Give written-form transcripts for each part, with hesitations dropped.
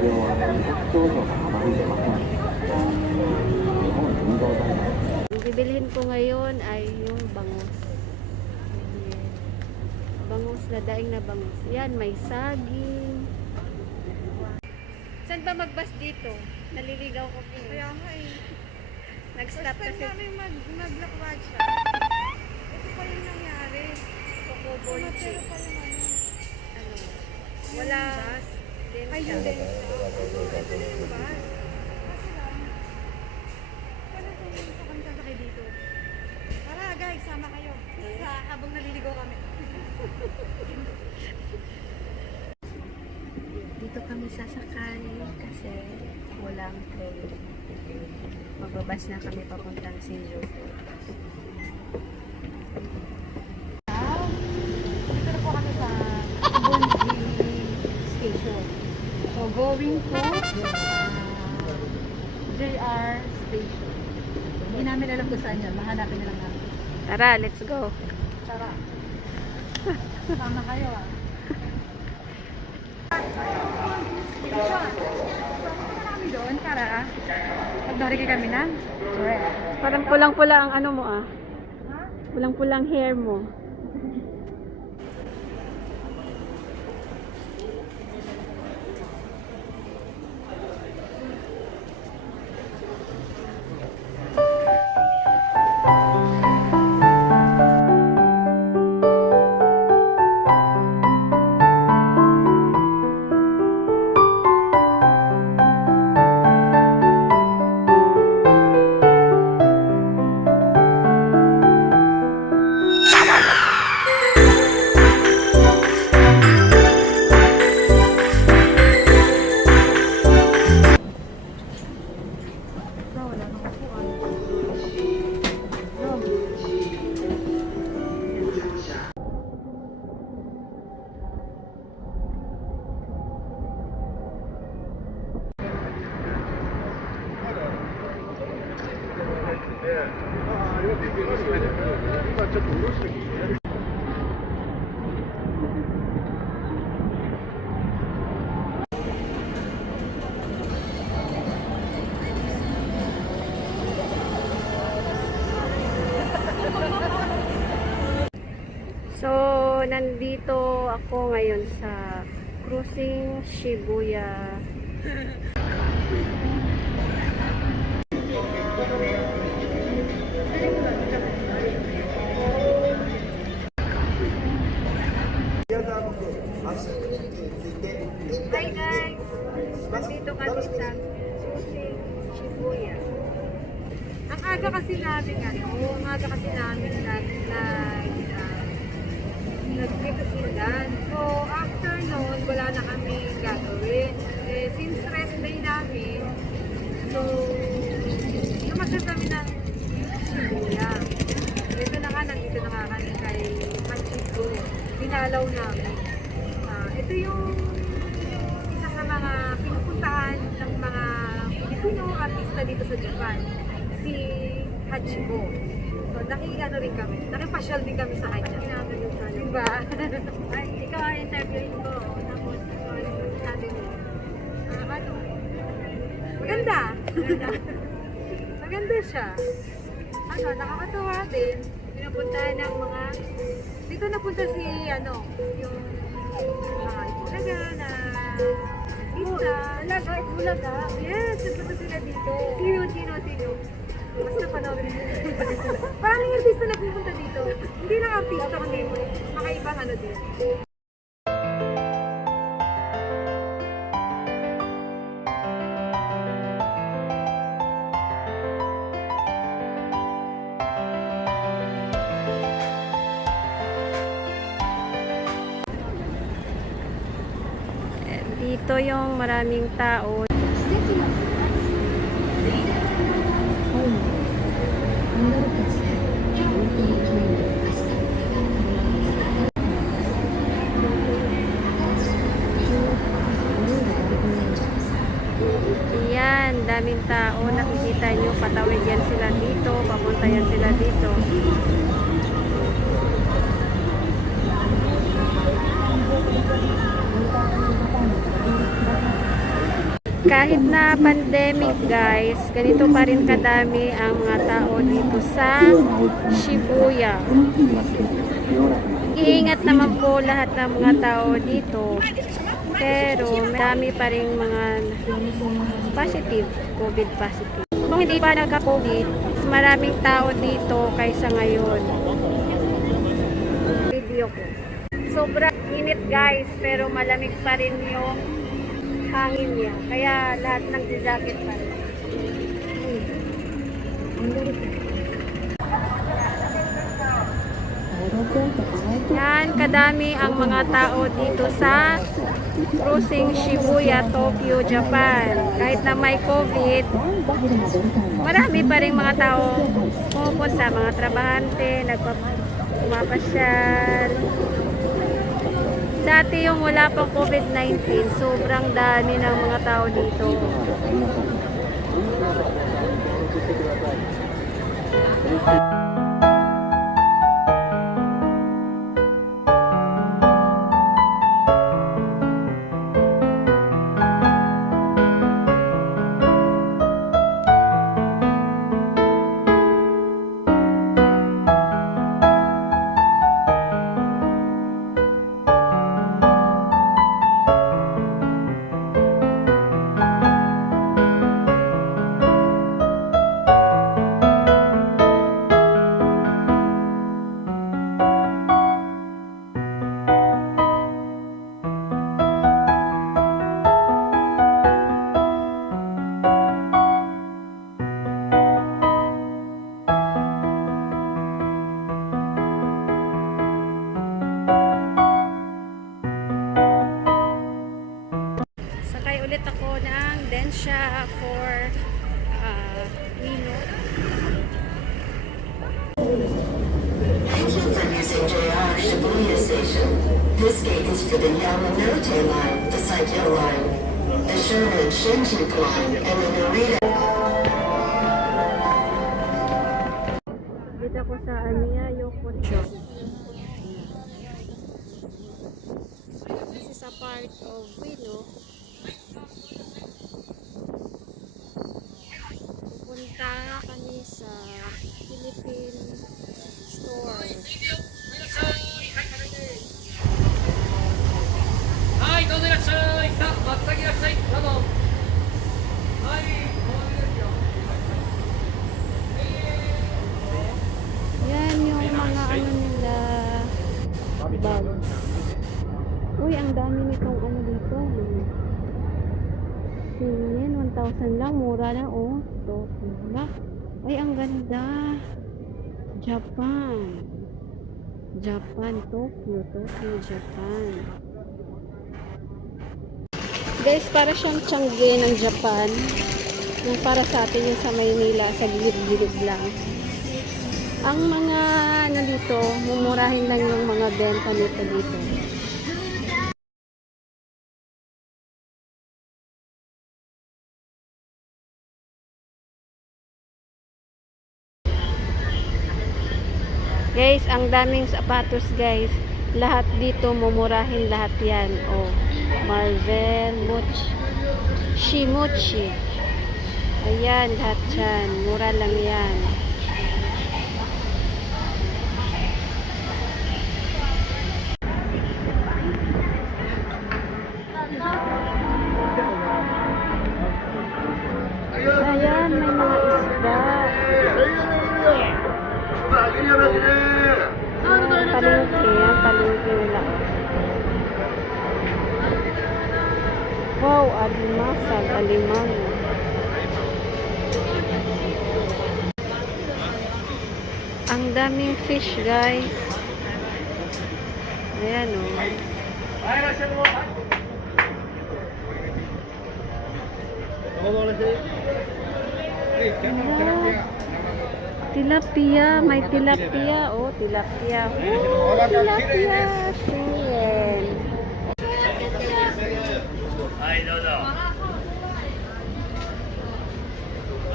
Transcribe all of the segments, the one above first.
Ang bibilihin ko ngayon ay yung bangus. Ayan. Bangus na daing na bangus. Yan, may saging. Saan ba magbas dito? Naliligaw ko po. Kaya nga eh. Nag-stop First kasi. time namin maglakwad siya. Ito pa yung nangyari. Kukuborn Pero pa yung ano. ano, wala. Ay, yun din. Ito na yung bus. Kasi lang. Paano kung kami sasakay dito? Tara guys, sama kayo. Sa habang naliligaw kami. Dito kami sasakay kasi walang train. Magbabas na kami papuntang Shinjuku. Dito na po kami sa Bunji Station. So, going to JR Station. Hindi namin alam kung saan yan. Mahanapin na lang namin. Tara, let's go. Tara. Sama kayo ah. Station. Pumunta na kami doon para magdarigi kami na. Correct. Parang pulang-pula ang ano mo ah. Ha? Pulang-pulang hair mo. Wala nang upuan. So, nandito ako ngayon sa Cruising Shibuya. Hi guys! Nandito kami sa Cruising Shibuya. Ang aga kasi namin nagpipasilan. So, after noon, wala na kami gagawin. Eh, since rest day namin, so, lumasas kami ng Shibuya. Ito na nga, nandito na nga kami kay Hachiko. Dinalaw namin. Ito yung isa sa mga pinupuntahan ng mga Pilipino artista dito sa Japan. Si Hachiko. So, nakikiano rin kami. Nakipasyal din kami sa kanya. Diba? Ay, ikaw ang interviewin ko. Tapos, sabi mo. Ano? Maganda. Maganda siya. Ano, nakakatawa din. Pinupuntahan ng mga Dito napunta si, ano, yung mga Itbulaga na artista. Itbulaga. Yes, napunta sila dito. Sino? Basta panoorin mo. Parang yung artista na pumunta dito. Hindi lang artista, kundi mga ibang ano din. Dito yung maraming tao. Ayan, daming tao. Nakikita nyo, patawid yan sila dito. Papunta yan sila dito. Kahit na pandemic guys, ganito pa rin kadami ang mga tao dito sa Shibuya. Iingat naman po lahat ng mga tao dito. Pero marami pa rin mga positive, COVID positive. Kung hindi pa nagka-COVID, mas maraming tao dito kaysa ngayon. Video ko. Sobrang init guys, pero malamig pa rin yung hangin niya. Kaya lahat ng jacket pa rin. Yan, kadami ang mga tao dito sa cruising Shibuya, Tokyo, Japan. Kahit na may COVID, marami pa rin mga tao pumupunta, mga trabahante, nagpapasyal. Dati yung wala pang COVID-19, sobrang dami ng mga tao dito. Sakay ulit ako ng Densha for Mino. Thank you for using JR Shibuya Station. This gate is for the Yamanote Line, the Saikyo Line, the Sherman Shinjuku Line, and the Narita. Dito ako sa Amiya Yokocho. This is a part of Mino. Pupunta kami sa Philippine store. はい、どうぞいらっしゃい。さあ、松茸いらっしゃい。どうぞ。はい、終わりですよ。 Yan yung mga ano nila bags. Uy, ang dami nitong ano dito. Sinin, 1,000 lang. Mura na oh. Tokyo na. Ay, ang ganda. Japan. Japan, Tokyo, Japan. Guys, para siyang Changge ng Japan. Yung para sa atin yung sa Maynila, sa gilid-gilid lang. Ang mga nandito, mumurahin lang yung mga benta nito dito. Guys, ang daming sapatos guys. Lahat dito mumurahin lahat yan. Oh, Marvel, Shimochi. Ayan, lahat yan. Mura lang yan. Ayan, may mga isda. Palengke, yan, palengke nila. Wow, alimasag, alimang. Ang daming fish, guys. Ayan, oh. Tilapia, may tilapia. Oh, tilapia. Oh, tilapia. Singin. はい、どうぞ。は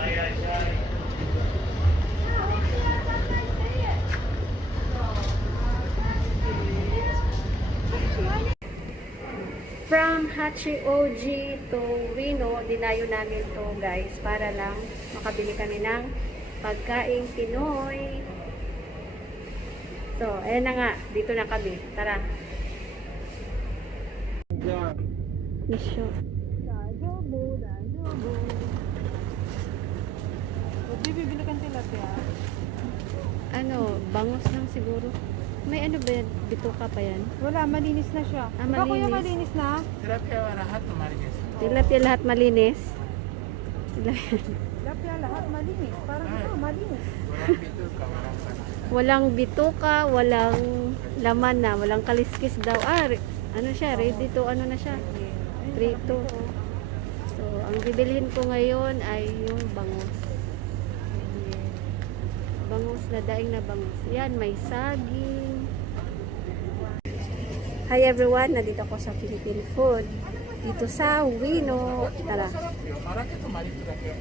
い、いらっしゃい。 So, From Hachioji to Ueno, dinayo namin to guys para lang makabili kami ng pagkaing Pinoy. So, ayan na nga. Dito na kami. Tara. Misyo. Bibili kang tilapia. Ano, bangus lang siguro. May ano ba yan? Bituka pa yan? Wala, malinis na siya. Ah, Diba, kuya, malinis. malinis na? Tilapia lahat malinis. Tilapia lahat malinis. Parang malinis. Walang bituka, walang laman na, walang kaliskis daw. Ano siya, ready to, ano na siya? Prito. So, ang bibilhin ko ngayon ay yung bangus. Bangus na daing na bangus. Yan, may saging. Hi everyone, nandito ako sa Philippine Food. Dito sa Ueno. Tara.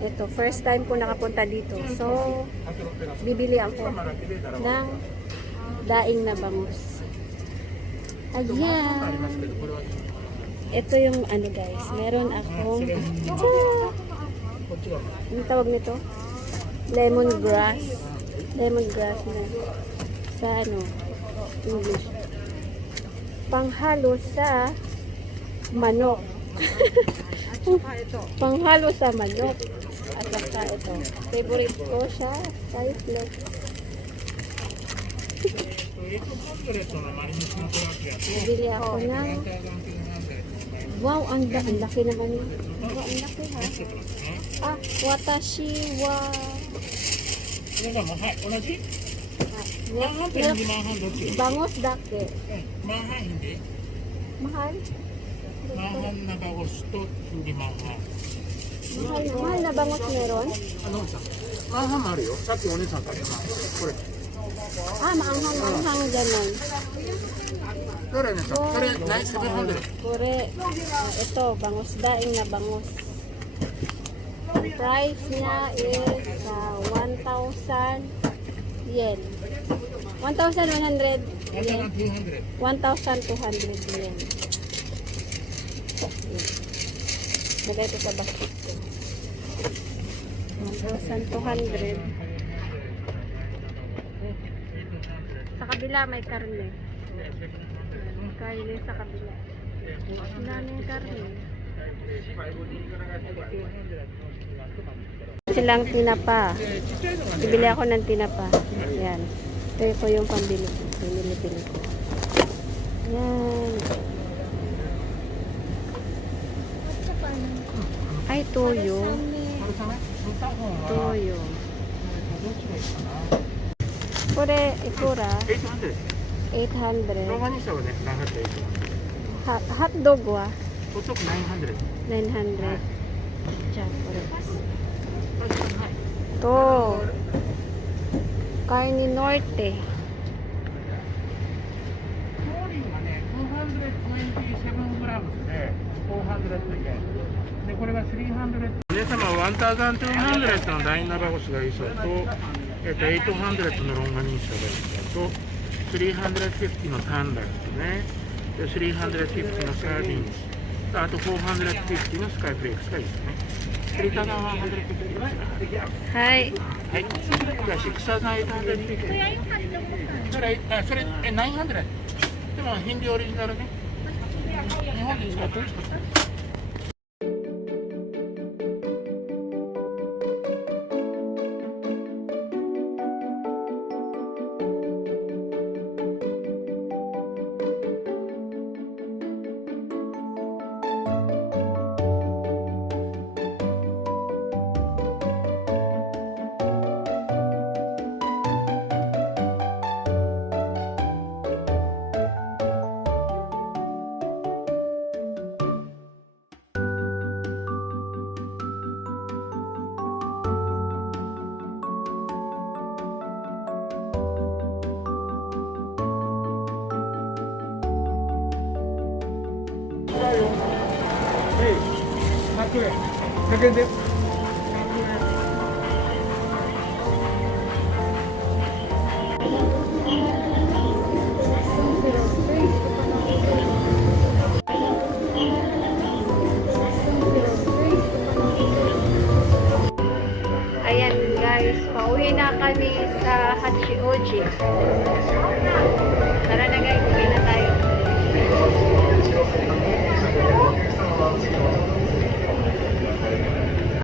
Ito, first time ko nakapunta dito. So, bibili ako ng daing na bangus. Ayan. Ito yung ano guys, meron akong ano tawag nito? Lemongrass. Lemongrass na sa ano, English. Panghalo sa manok. Panghalo sa manok. At saka ito. Favorite ko siya, Sky Flex. Bili ako ng wow, ang laki naman yun. Wow, ang laki ha. Watashi wa bangus dake. Mahal? Mahal na bangus meron? Maanghang ganon. Kore. Ito, bangus daing na bangus. Ang price niya is 1,000 yen. 1,100 yen. 1,200 yen. Lagay ito sa basket ko. 1,200. Sa kabila may karne. Karne sa kabila. Wala na yung karne. Silang tinapa. Bibili ako ng tinapa. Yan. Ito po yung pambili. Pinili ko. Yan. Ay, toyo. Toyo. Kore, ikura. 800. Hotdog wa? 900. Diyan, kore. To. Carne Norte. これが300皆様1200のダイナバゴスがいいそうと、800のロンガニンシャがいいそうと、350のタンダーですね。で、350のサーディンス。あと450のスカイフレークスがいいですね。クリタナは150ですか。はい。はい。じゃあ6,850。それ900。でもヒンディオリジナルね。日本で使ってる。100円です。kami sa Hachioji. Tara na guys,